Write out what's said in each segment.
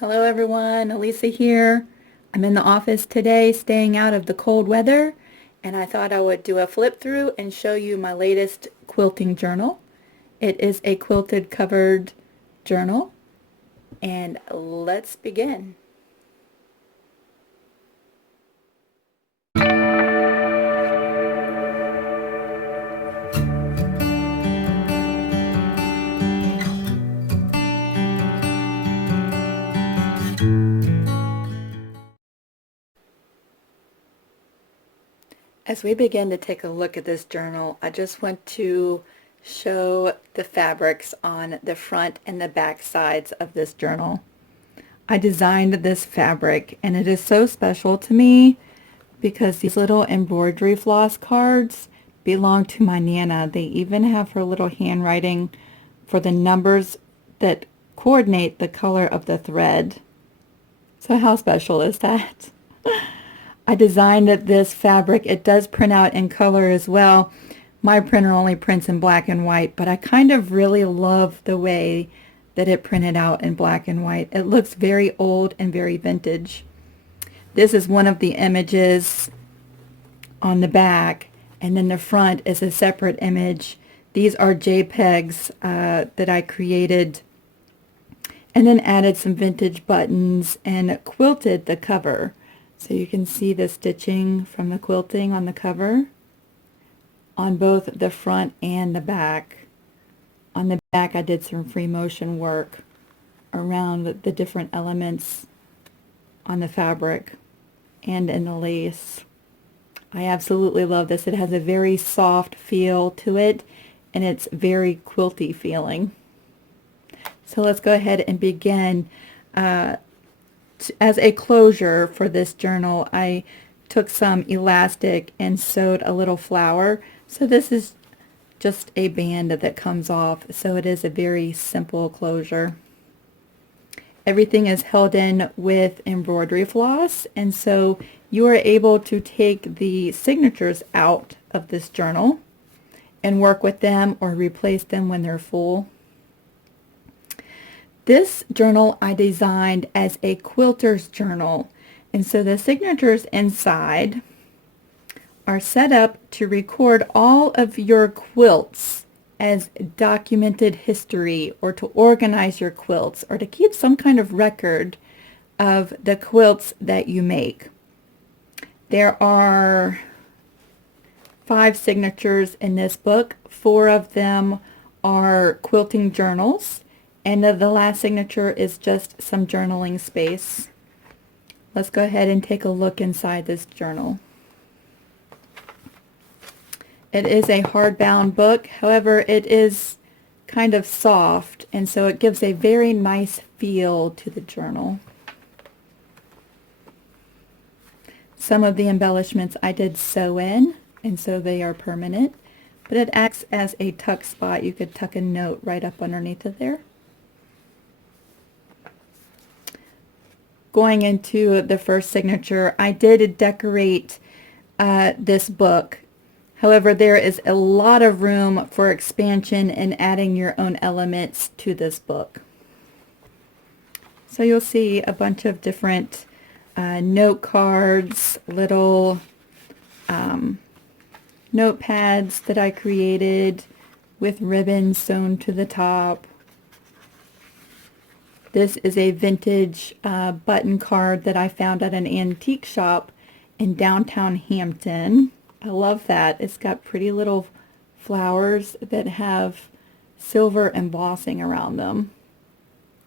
Hello everyone, Elisa here. I'm in the office today staying out of the cold weather, and I thought I would do a flip through and show you my latest quilting journal. It is a quilted covered journal, and let's begin. As we begin to take a look at this journal, I just want to show the fabrics on the front and the back sides of this journal. I designed this fabric, and it is so special to me because these little embroidery floss cards belong to my Nana. They even have her little handwriting for the numbers that coordinate the color of the thread. So how special is that? I designed this fabric. It does print out in color as well. My printer only prints in black and white, but I kind of really love the way that it printed out in black and white. It looks very old and very vintage. This is one of the images on the back, and then the front is a separate image. These are JPEGs that I created and then added some vintage buttons and quilted the cover. So you can see the stitching from the quilting on the cover on both the front and the back. On the back I did some free motion work around the different elements on the fabric and in the lace. I absolutely love this. It has a very soft feel to it, and it's very quilty feeling. So let's go ahead and begin. As a closure for this journal, I took some elastic and sewed a little flower. So this is just a band that comes off, so it is a very simple closure. Everything is held in with embroidery floss, and so you are able to take the signatures out of this journal and work with them or replace them when they're full. This journal I designed as a quilter's journal, and so the signatures inside are set up to record all of your quilts as documented history, or to organize your quilts, or to keep some kind of record of the quilts that you make. There are 5 signatures in this book. 4 of them are quilting journals, and the last signature is just some journaling space. Let's go ahead and take a look inside this journal. It is a hardbound book, however it is kind of soft, and so it gives a very nice feel to the journal. Some of the embellishments I did sew in, and so they are permanent, but it acts as a tuck spot. You could tuck a note right up underneath of there. Going into the first signature, I did decorate this book. However, there is a lot of room for expansion and adding your own elements to this book. So you'll see a bunch of different note cards, little notepads that I created with ribbons sewn to the top. This is a vintage button card that I found at an antique shop in downtown Hampton. I love that. It's got pretty little flowers that have silver embossing around them.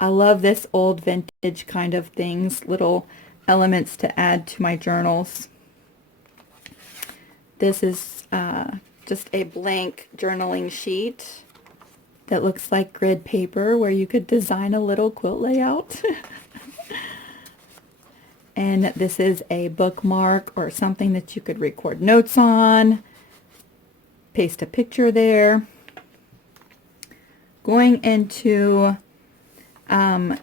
I love this old vintage kind of things, little elements to add to my journals. This is just a blank journaling sheet that looks like grid paper where you could design a little quilt layout. And this is a bookmark or something that you could record notes on. Paste a picture there. Going into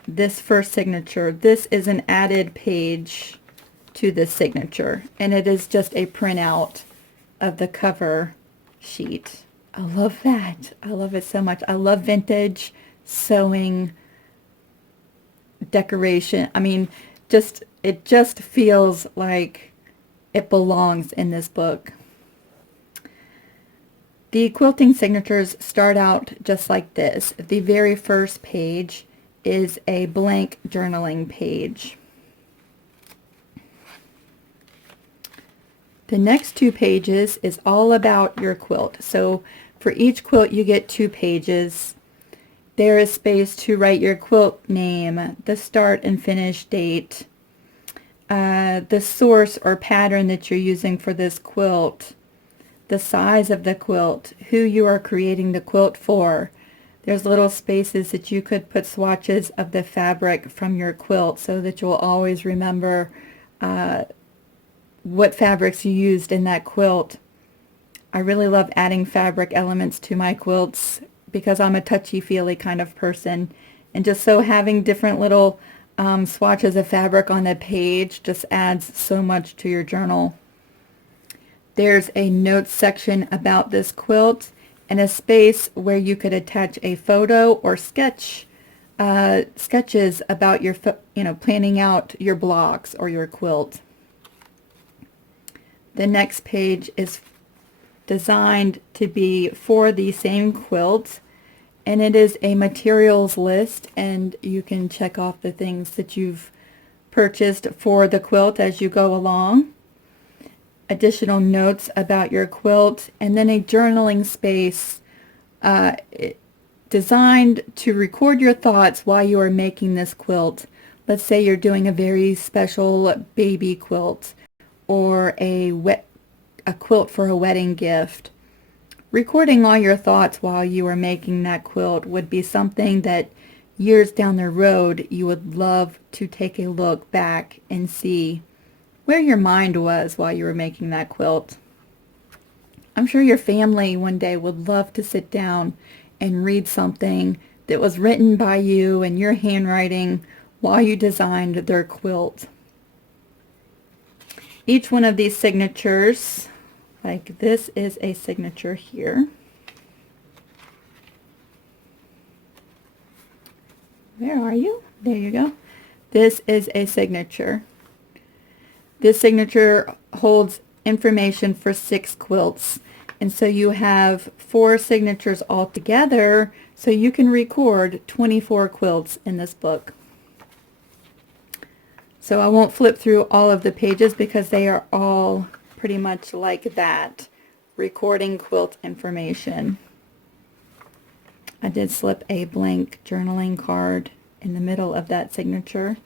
this first signature, this is an added page to this signature, and it is just a printout of the cover sheet. I love that. I love it so much. I love vintage sewing decoration. I mean, just it just feels like it belongs in this book. The quilting signatures start out just like this. The very first page is a blank journaling page. The next 2 pages is all about your quilt. So for each quilt you get 2 pages. There is space to write your quilt name, the start and finish date, the source or pattern that you're using for this quilt, the size of the quilt, who you are creating the quilt for. There's little spaces that you could put swatches of the fabric from your quilt so that you'll always remember what fabrics you used in that quilt. I really love adding fabric elements to my quilts because I'm a touchy-feely kind of person, and just so having different little swatches of fabric on the page just adds so much to your journal. There's a notes section about this quilt and a space where you could attach a photo or sketches about your, planning out your blocks or your quilt. The next page is designed to be for the same quilt, and it is a materials list, and you can check off the things that you've purchased for the quilt as you go along. Additional notes about your quilt, and then a journaling space designed to record your thoughts while you are making this quilt. Let's say you're doing a very special baby quilt or a quilt for a wedding gift. Recording all your thoughts while you are making that quilt would be something that years down the road you would love to take a look back and see where your mind was while you were making that quilt. I'm sure your family one day would love to sit down and read something that was written by you in your handwriting while you designed their quilt. Each one of these signatures, like this is a signature here. Where are you? There you go. This is a signature. This signature holds information for 6 quilts, and so you have 4 signatures altogether, so you can record 24 quilts in this book. So I won't flip through all of the pages because they are all pretty much like that, recording quilt information. I did slip a blank journaling card in the middle of that signature.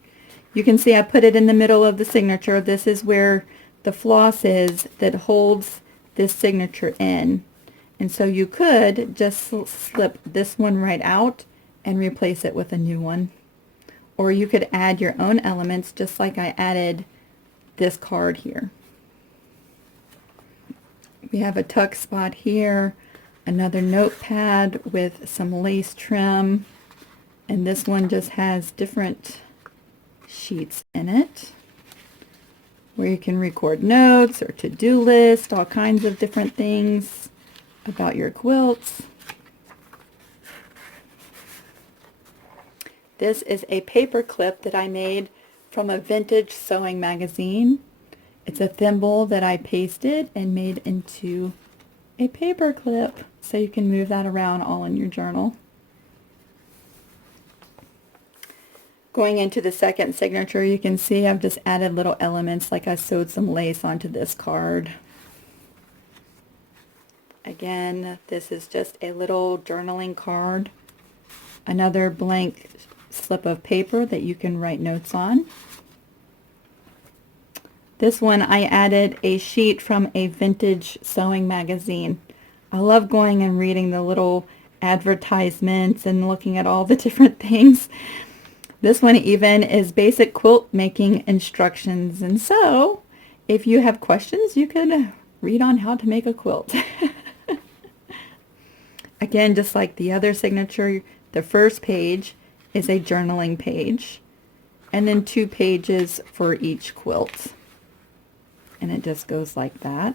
You can see I put it in the middle of the signature. This is where the floss is that holds this signature in. And so you could just slip this one right out and replace it with a new one. Or you could add your own elements just like I added this card here. We have a tuck spot here, another notepad with some lace trim, and this one just has different sheets in it where you can record notes or to-do list, all kinds of different things about your quilts. This is a paper clip that I made from a vintage sewing magazine. It's a thimble that I pasted and made into a paper clip, so you can move that around all in your journal. Going into the second signature, you can see I've just added little elements, like I sewed some lace onto this card. Again, this is just a little journaling card. Another blank slip of paper that you can write notes on. This one I added a sheet from a vintage sewing magazine. I love going and reading the little advertisements and looking at all the different things. This one even is basic quilt making instructions, and so if you have questions you can read on how to make a quilt. Again, just like the other signature, the first page is a journaling page, and then 2 pages for each quilt, and it just goes like that.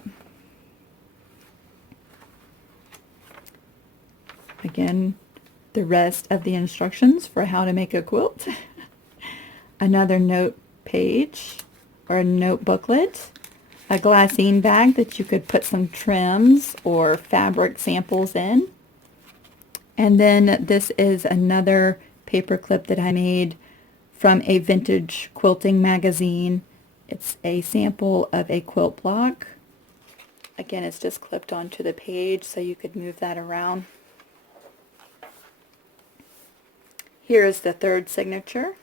Again, the rest of the instructions for how to make a quilt. another note page or a note booklet, a glassine bag that you could put some trims or fabric samples in. And then this is another paper clip that I made from a vintage quilting magazine. It's a sample of a quilt block. Again, it's just clipped onto the page so you could move that around. Here is the third signature.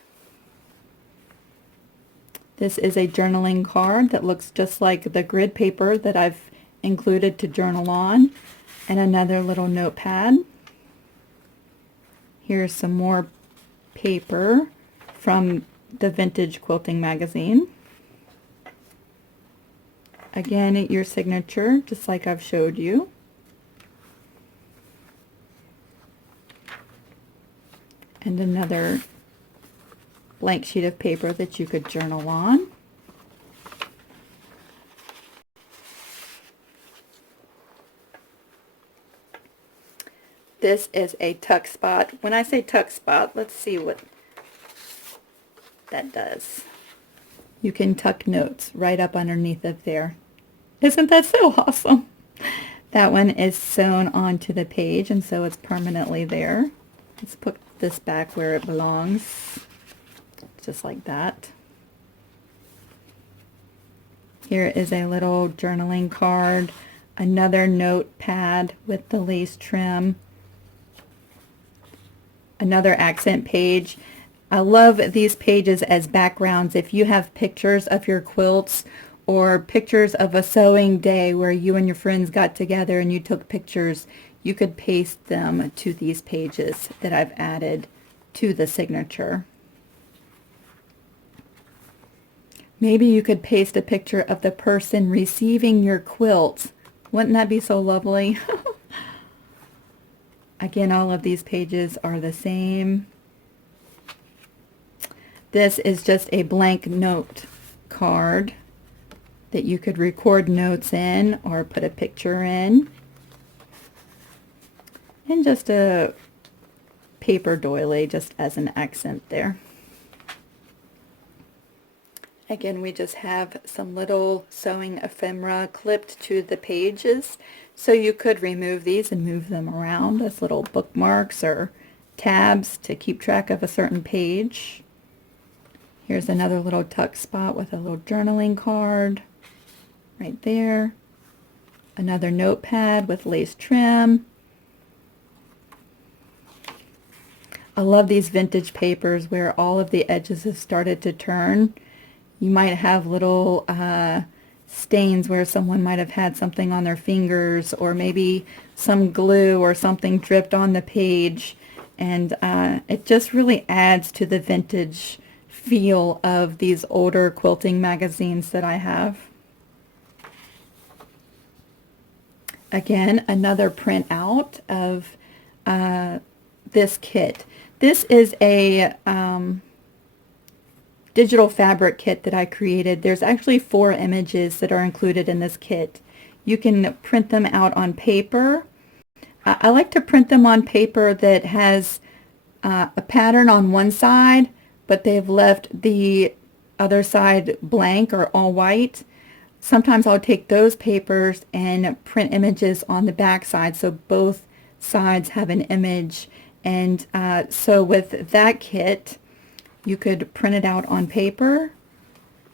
This is a journaling card that looks just like the grid paper that I've included to journal on, and another little notepad. Here's some more paper from the vintage quilting magazine. Again, your signature, just like I've showed you. And another blank sheet of paper that you could journal on. This is a tuck spot. When I say tuck spot, let's see what that does. You can tuck notes right up underneath of there. Isn't that so awesome? That one is sewn onto the page, and so it's permanently there. Let's put this back where it belongs, just like that. Here is a little journaling card, another notepad with the lace trim, another accent page. I love these pages as backgrounds. If you have pictures of your quilts or pictures of a sewing day where you and your friends got together and you took pictures, you could paste them to these pages that I've added to the signature. Maybe you could paste a picture of the person receiving your quilt. Wouldn't that be so lovely? Again, all of these pages are the same. This is just a blank note card that you could record notes in or put a picture in. And just a paper doily just as an accent there. Again, we just have some little sewing ephemera clipped to the pages, so you could remove these and move them around as little bookmarks or tabs to keep track of a certain page. Here's another little tuck spot with a little journaling card right there. Another notepad with lace trim. I love these vintage papers where all of the edges have started to turn. You might have little stains where someone might have had something on their fingers, or maybe some glue or something dripped on the page, and it just really adds to the vintage feel of these older quilting magazines that I have. Again, another print out of this kit. This is a digital fabric kit that I created. There's actually 4 images that are included in this kit. You can print them out on paper. I like to print them on paper that has a pattern on one side, but they've left the other side blank or all white. Sometimes I'll take those papers and print images on the back side so both sides have an image. And so with that kit, you could print it out on paper,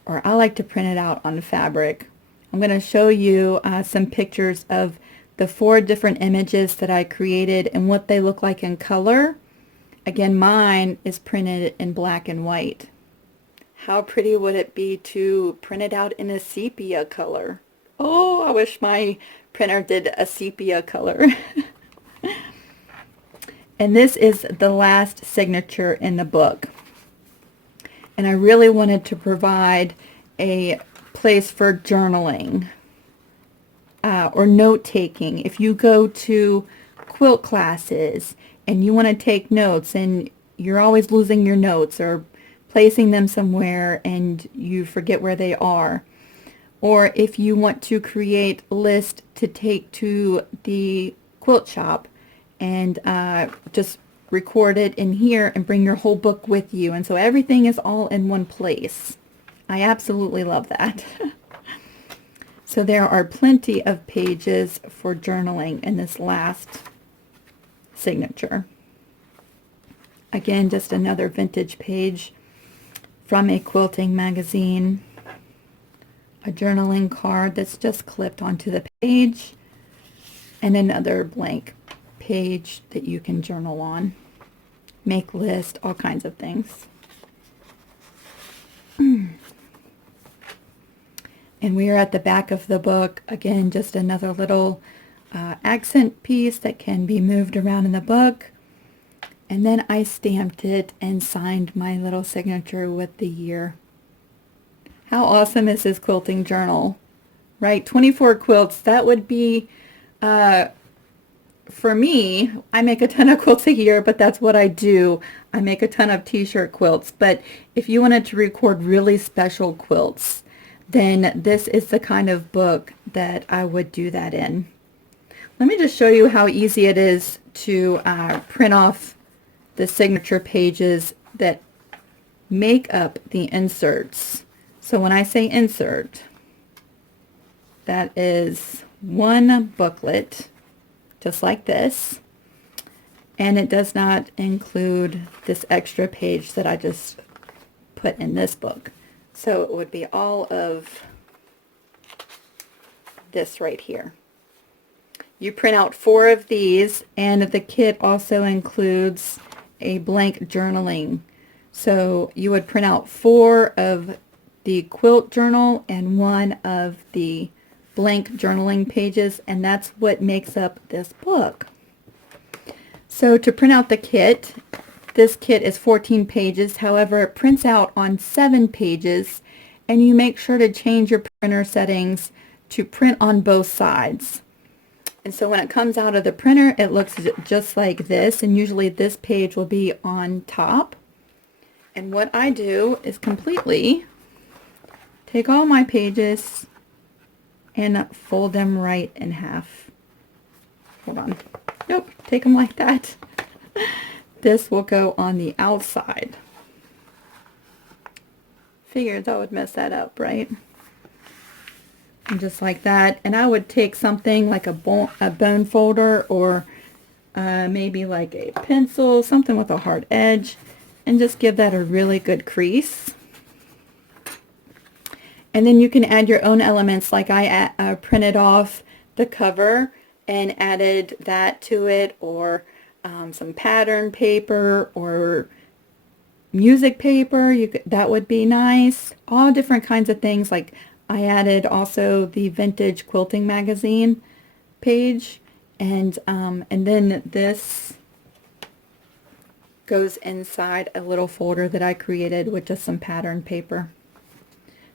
or I like to print it out on fabric. I'm going to show you some pictures of the 4 different images that I created and what they look like in color. Again, mine is printed in black and white. How pretty would it be to print it out in a sepia color? Oh, I wish my printer did a sepia color. And this is the last signature in the book. And I really wanted to provide a place for journaling or note-taking. If you go to quilt classes and you want to take notes and you're always losing your notes or placing them somewhere and you forget where they are, or if you want to create a list to take to the quilt shop and just record it in here and bring your whole book with you. And so everything is all in one place. I absolutely love that. So there are plenty of pages for journaling in this last signature. Again, just another vintage page from a quilting magazine. A journaling card that's just clipped onto the page. And another blank page that you can journal on. Make list, all kinds of things. And we are at the back of the book. Again, just another little accent piece that can be moved around in the book. And then I stamped it and signed my little signature with the year. How awesome is this quilting journal? Right, 24 quilts. That would be, for me, I make a ton of quilts a year, but that's what I do. I make a ton of t-shirt quilts. But if you wanted to record really special quilts, then this is the kind of book that I would do that in. Let me just show you how easy it is to print off the signature pages that make up the inserts. So when I say insert, that is one booklet, just like this, and it does not include this extra page that I just put in this book. So it would be all of this right here. You print out 4 of these, and the kit also includes a blank journaling. So you would print out 4 of the quilt journal and 1 of the blank journaling pages, and that's what makes up this book. So to print out the kit, this kit is 14 pages. However, it prints out on 7 pages, and you make sure to change your printer settings to print on both sides. And so when it comes out of the printer, it looks just like this, and usually this page will be on top. And what I do is completely take all my pages and fold them right in half. Hold on. Nope, take them like that. This will go on the outside. Figured I would mess that up, right? And just like that. And I would take something like a bone folder, or maybe like a pencil, something with a hard edge, and just give that a really good crease. And then you can add your own elements, like I printed off the cover and added that to it, or some pattern paper or music paper. That would be nice. All different kinds of things. Like I added also the vintage quilting magazine page, and then this goes inside a little folder that I created with just some pattern paper.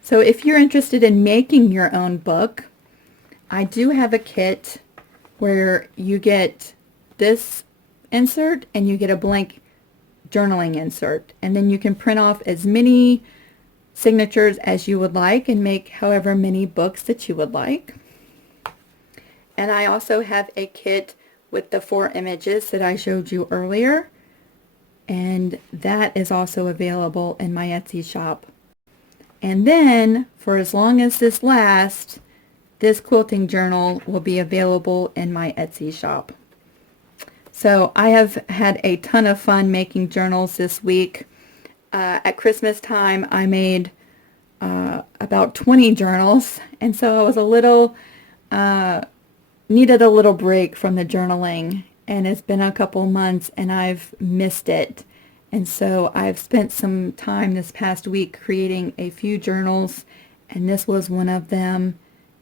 So if you're interested in making your own book, I do have a kit where you get this insert and you get a blank journaling insert, and then you can print off as many signatures as you would like and make however many books that you would like. And I also have a kit with the 4 images that I showed you earlier, and that is also available in my Etsy shop. And then for as long as this lasts, this quilting journal will be available in my Etsy shop. So I have had a ton of fun making journals this week. At Christmas time, I made about 20 journals, and so I was a little, needed a little break from the journaling, and it's been a couple months and I've missed it. And so I've spent some time this past week creating a few journals, and this was one of them,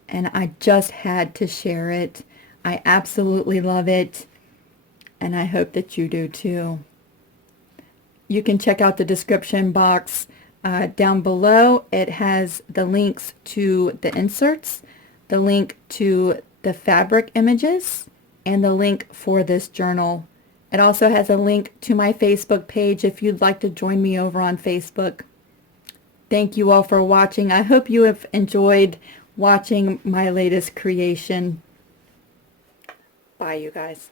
and I just had to share it. I absolutely love it, and I hope that you do too. You can check out the description box down below. It has the links to the inserts, the link to the fabric images, and the link for this journal. It also has a link to my Facebook page if you'd like to join me over on Facebook. Thank you all for watching. I hope you have enjoyed watching my latest creation. Bye, you guys.